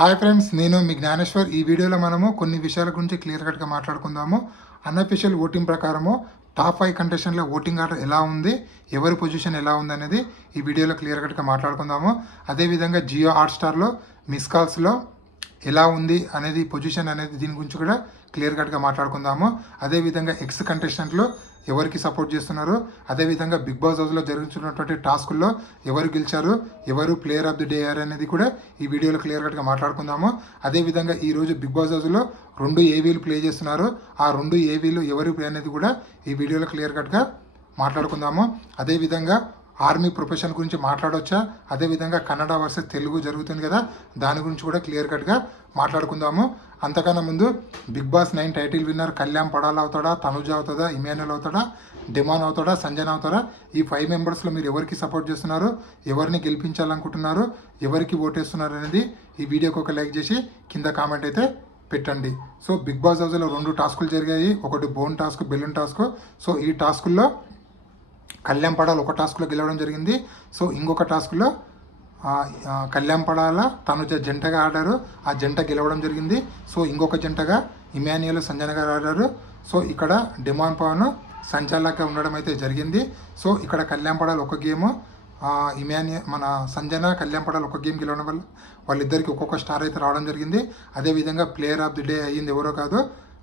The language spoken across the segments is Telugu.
హాయ్ ఫ్రెండ్స్, నేను మీ జ్ఞానేశ్వర్. ఈ వీడియోలో మనము కొన్ని విషయాల గురించి క్లియర్ కట్గా మాట్లాడుకుందాము. అన్అఫీషియల్ ఓటింగ్ ప్రకారము టాప్ 5 కంటెస్టెంట్ల ఓటింగ్ ఆర్డర్ ఎలా ఉంది, ఎవరి పొజిషన్ ఎలా ఉంది అనేది ఈ వీడియోలో క్లియర్ కట్గా మాట్లాడుకుందాము. అదేవిధంగా జియో హాట్స్టార్లో మిస్ కాల్స్లో ఎలా ఉంది అనేది పొజిషన్ అనేది దీని గురించి కూడా క్లియర్ కట్గా మాట్లాడుకుందాము. అదేవిధంగా ఎక్స్ కంటెస్టెంట్లు ఎవరికి సపోర్ట్ చేస్తున్నారు, అదేవిధంగా బిగ్ బాస్ హౌస్లో జరుగుతున్నటువంటి టాస్కుల్లో ఎవరు గెలిచారు, ఎవరు ప్లేయర్ ఆఫ్ ది డే అనేది కూడా ఈ వీడియోలో క్లియర్ కట్గా మాట్లాడుకుందాము. అదేవిధంగా ఈరోజు బిగ్ బాస్ హౌస్లో 2 ఏవీలు ప్లే చేస్తున్నారు. ఆ 2 ఏవీలు ఎవరు అనేది కూడా ఈ వీడియోలో క్లియర్ కట్గా మాట్లాడుకుందాము. అదేవిధంగా ఆర్మీ ప్రొఫెషన్ గురించి మాట్లాడవచ్చా, అదేవిధంగా కన్నడ వర్సెస్ తెలుగు జరుగుతుంది కదా, దాని గురించి కూడా క్లియర్ కట్గా మాట్లాడుకుందాము. అంతకన్నా ముందు big boss 9 title winner Kalyan పడాలా అవుతాడా, తనుజ అవుతుందా, ఇమాన్యుల్ అవుతాడా, డిమాన్ అవుతాడా, సంజన అవుతాడా, ఈ 5 మెంబర్స్లో మీరు ఎవరికి సపోర్ట్ చేస్తున్నారు, ఎవరిని గెలిపించాలనుకుంటున్నారు, ఎవరికి ఓటేస్తున్నారు అనేది ఈ వీడియోకి ఒక లైక్ చేసి కింద కామెంట్ అయితే పెట్టండి. సో బిగ్ బాస్ హౌస్లో 2 టాస్కులు జరిగాయి. ఒకటి bone task, balloon task. So ఈ టాస్కుల్లో కళ్యాణ్ పడాల్ ఒక టాస్క్లో గెలవడం జరిగింది. సో ఇంకొక టాస్క్లో కళ్యాణ్ పడాల తనుజ జంటగా ఆడారు. ఆ జంట గెలవడం జరిగింది. సో ఇంకొక జంటగా ఇమాన్యుయల్ సంజన గారు ఆడారు. సో ఇక్కడ డిమాన్ పవన్ సంచాలకంగా ఉండడం అయితే జరిగింది. సో ఇక్కడ కళ్యాణ్ పడాల్ ఒక గేము, మన సంజన కళ్యాణ్ పడాల్ ఒక గేమ్ గెలవడం వల్ల వాళ్ళిద్దరికి ఒక్కొక్క స్టార్ అయితే రావడం జరిగింది. అదేవిధంగా ప్లేయర్ ఆఫ్ ది డే అయ్యింది ఎవరో కాదు,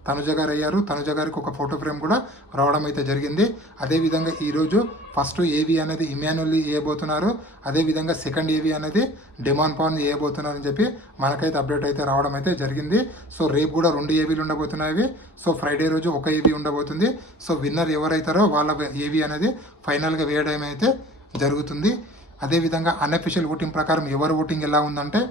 తనుజ గారు అయ్యారు. తనుజ గారికి ఒక ఫోటో ఫ్రేమ్ కూడా రావడం అయితే జరిగింది. అదేవిధంగా ఈరోజు ఫస్ట్ ఏవి అనేది ఇమాన్యుల్ వేయబోతున్నారు. అదేవిధంగా సెకండ్ ఏవి అనేది డిమాన్ పవన్ వేయబోతున్నారు అని చెప్పి మనకైతే అప్డేట్ అయితే రావడం అయితే జరిగింది. సో రేపు కూడా 2 ఏవీలు ఉండబోతున్నాయి. సో ఫ్రైడే రోజు ఒక ఏవీ ఉండబోతుంది. సో విన్నర్ ఎవరైతారో వాళ్ళ ఏవీ అనేది ఫైనల్గా వేయడం అయితే జరుగుతుంది. అదేవిధంగా అన్అఫీషియల్ ఓటింగ్ ప్రకారం ఎవరు ఓటింగ్ ఎలా ఉందంటే,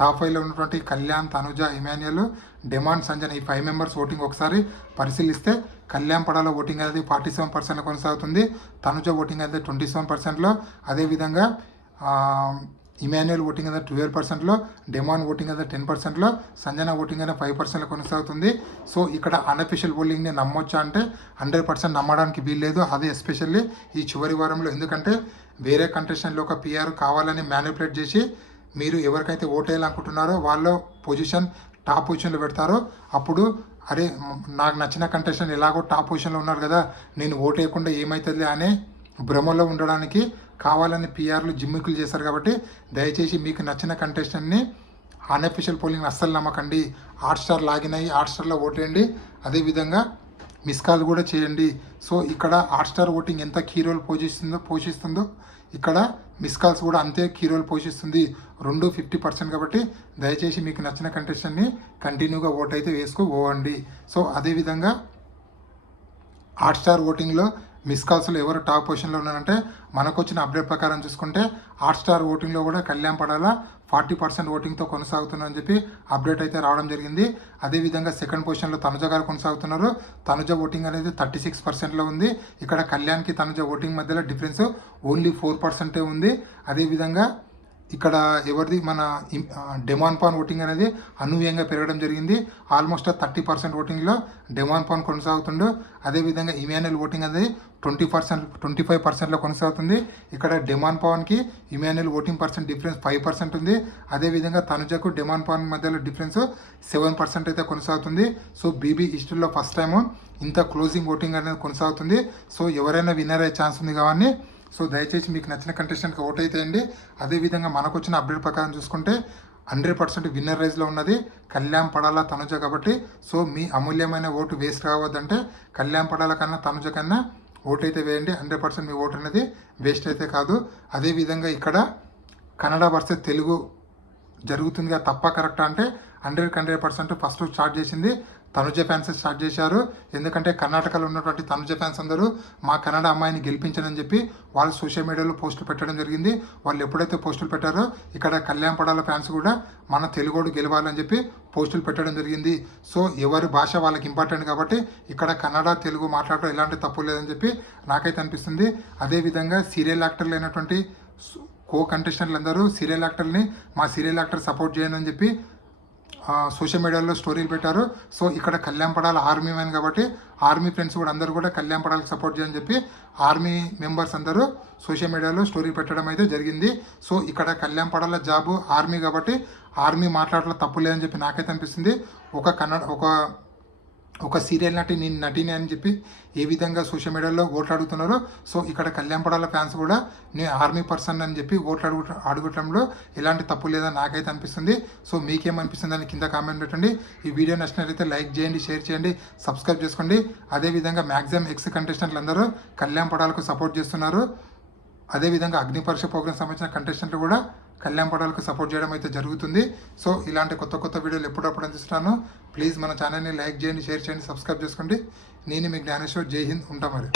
టాప్ 5లో ఉన్నటువంటి కళ్యాణ్, తనుజ, ఇమాన్యుల్, డిమాండ్, సంజన ఈ 5 మెంబర్స్ ఓటింగ్ ఒకసారి పరిశీలిస్తే కళ్యాణ్ పడాల ఓటింగ్ అనేది 47% కొనసాగుతుంది. తనుజ ఓటింగ్ అనేది 27%లో, అదేవిధంగా ఇమాన్యుల్ ఓటింగ్ అనేది 12%లో, డిమాండ్ ఓటింగ్ అనేది 10%లో, సంజన ఓటింగ్ అనేది 5%లో కొనసాగుతుంది. సో ఇక్కడ అన్అఫీషియల్ ఓటింగ్ని నమ్మొచ్చా అంటే 100% నమ్మడానికి వీల్లేదు. అదే ఎస్పెషల్లీ ఈ చివరి వారంలో. ఎందుకంటే వేరే కంటెస్టెంట్లో ఒక పిఆర్ కావాలని మ్యానిపులేట్ చేసి మీరు ఎవరికైతే ఓటేయాలనుకుంటున్నారో వాళ్ళ పొజిషన్ టాప్ పొజిషన్లో పెడతారో, అప్పుడు అరే నాకు నచ్చిన కంటెస్టెంట్ ఎలాగో టాప్ పొజిషన్లో ఉన్నారు కదా, నేను ఓటేయకుండా ఏమవుతుంది అనే భ్రమలో ఉండడానికి కావాలని పిఆర్లు జిమ్మికులు చేశారు. కాబట్టి దయచేసి మీకు నచ్చిన కంటెస్టెంట్ని అన్అఫీషియల్ పోలింగ్ అస్సలు నమ్మకండి. హాట్స్టార్ లాగిన్ అయ్యి హాట్స్టార్లో ఓటేయండి. అదేవిధంగా మిస్ కాల్ కూడా చేయండి. సో ఇక్కడ హాట్స్టార్ ఓటింగ్ ఎంత కీ రోల్ పోషిస్తుందో ఇక్కడ మిస్ కాల్స్ కూడా అంతే కీ రోల్ పోషిస్తుంది. 50% కాబట్టి దయచేసి మీకు నచ్చిన కంటెస్టెంట్ని కంటిన్యూగా ఓట్ అయితే వేసుకోవండి. సో అదేవిధంగా హాట్స్టార్ ఓటింగ్లో మిస్ కాల్స్లో ఎవరు టాప్ పొజిషన్లో ఉన్నారంటే, మనకు వచ్చిన అప్డేట్ ప్రకారం చూసుకుంటే హాట్స్టార్ ఓటింగ్లో కూడా కళ్యాణ్ పడాల 40% ఓటింగ్తో కొనసాగుతున్నారని చెప్పి అప్డేట్ అయితే రావడం జరిగింది. అదేవిధంగా సెకండ్ పొజిషన్లో తనుజ గారు కొనసాగుతున్నారు. తనుజ ఓటింగ్ అనేది 36%లో ఉంది. ఇక్కడ కళ్యాణ్కి తనుజ ఓటింగ్ మధ్యలో డిఫరెన్స్ ఓన్లీ 4% ఉంది. అదేవిధంగా ఇక్కడ ఎవరిది మన డిమాన్ పవన్ ఓటింగ్ అనేది అనూహ్యంగా పెరగడం జరిగింది. ఆల్మోస్ట్ 30% ఓటింగ్లో డిమాన్ పవన్ కొనసాగుతుండు. అదేవిధంగా ఇమాన్యుల్ ఓటింగ్ అనేది 25%లో కొనసాగుతుంది. ఇక్కడ డిమాన్ పవన్కి ఇమాన్యుల్ ఓటింగ్ పర్సెంట్ డిఫరెన్స్ 5% ఉంది. అదేవిధంగా తనుజకు డిమాన్ పవన్ మధ్యలో డిఫరెన్స్ 7% అయితే కొనసాగుతుంది. సో బీబీ హిస్టరీలో ఫస్ట్ టైము ఇంత క్లోజింగ్ ఓటింగ్ అనేది కొనసాగుతుంది. సో ఎవరైనా విన్నర్ అయ్యే ఛాన్స్ ఉంది కాబట్టి సో దయచేసి మీకు నచ్చిన కంటెస్టెంట్కి ఓట్ అయితేయండి. అదేవిధంగా మనకు వచ్చిన అప్డేట్ ప్రకారం చూసుకుంటే 100% విన్నర్ రైజ్లో ఉన్నది కళ్యాణ్ పడాల, తనుజ. కాబట్టి సో మీ అమూల్యమైన ఓటు వేస్ట్ కావద్దంటే కళ్యాణ్ పడాల కన్నా తనుజ కన్నా ఓటు అయితే వేయండి. 100% మీ ఓటు అనేది వేస్ట్ అయితే కాదు. అదేవిధంగా ఇక్కడ కన్నడ వర్సెస్ తెలుగు జరుగుతుందిగా, తప్ప కరెక్ట్ అంటే 100% ఫస్ట్ స్టార్ట్ చేసింది తనుజ ఫ్యాన్స్ స్టార్ట్ చేశారు. ఎందుకంటే కర్ణాటకలో ఉన్నటువంటి తనుజ ఫ్యాన్స్ అందరూ మా కన్నడ అమ్మాయిని గెలిపించనని చెప్పి వాళ్ళు సోషల్ మీడియాలో పోస్టులు పెట్టడం జరిగింది. వాళ్ళు ఎప్పుడైతే పోస్టులు పెట్టారో ఇక్కడ కళ్యాణ్ పడాల ఫ్యాన్స్ కూడా మన తెలుగోడు గెలవాలని చెప్పి పోస్టులు పెట్టడం జరిగింది. సో ఎవరి భాష వాళ్ళకి ఇంపార్టెంట్ కాబట్టి ఇక్కడ కన్నడ తెలుగు మాట్లాడటం ఎలాంటి తప్పు లేదని చెప్పి నాకైతే అనిపిస్తుంది. అదేవిధంగా సీరియల్ యాక్టర్లు అయినటువంటి కో కంటెస్టెంట్లు అందరూ సీరియల్ యాక్టర్ని మా సీరియల్ యాక్టర్ సపోర్ట్ చేయండి అని చెప్పి సోషల్ మీడియాలో స్టోరీలు పెట్టారు. సో ఇక్కడ కళ్యాణ్ పడాల ఆర్మీ మ్యాన్ కాబట్టి ఆర్మీ ఫ్రెండ్స్ కూడా అందరూ కూడా కళ్యాణ్ పడాలకు సపోర్ట్ చేయని చెప్పి ఆర్మీ మెంబర్స్ అందరూ సోషల్ మీడియాలో స్టోరీ పెట్టడం అయితే జరిగింది. సో ఇక్కడ కళ్యాణ్ పడాల జాబు ఆర్మీ కాబట్టి ఆర్మీ మాట్లాడటం తప్పు లేదని చెప్పి నాకైతే అనిపిస్తుంది. ఒక సీరియల్ నటిని అని చెప్పి ఏ విధంగా సోషల్ మీడియాలో ఓట్లు అడుగుతున్నారో, సో ఇక్కడ కళ్యాణ్ పడాల ఫ్యాన్స్ కూడా నేను ఆర్మీ పర్సన్ అని చెప్పి ఓట్లు అడగటంలో ఎలాంటి తప్పు లేదని నాకైతే అనిపిస్తుంది. సో మీకేమనిపిస్తుంది అని కింద కామెంట్ పెట్టండి. ఈ వీడియో నచ్చినట్లయితే లైక్ చేయండి, షేర్ చేయండి, సబ్స్క్రైబ్ చేసుకోండి. అదేవిధంగా మ్యాక్సిమం ఎక్స్ కంటెస్టెంట్లు అందరూ కళ్యాణ్ పడాలకు సపోర్ట్ చేస్తున్నారు. అదేవిధంగా అగ్ని పరీక్ష ప్రోగ్రామ్ సంబంధించిన కంటెస్టెంట్లు కూడా కళ్యాణ్ పడాలకు సపోర్ట్ చేయడం అయితే జరుగుతుంది. సో ఇలాంటి కొత్త వీడియోలు ఎప్పుడప్పుడు అందిస్తున్నాను. ప్లీజ్ మన ఛానల్ని లైక్ చేయండి, షేర్ చేయండి, సబ్స్క్రైబ్ చేసుకోండి. నేను మీ జ్ఞానేశ్వర్. జై హింద్. ఉంటా మరి.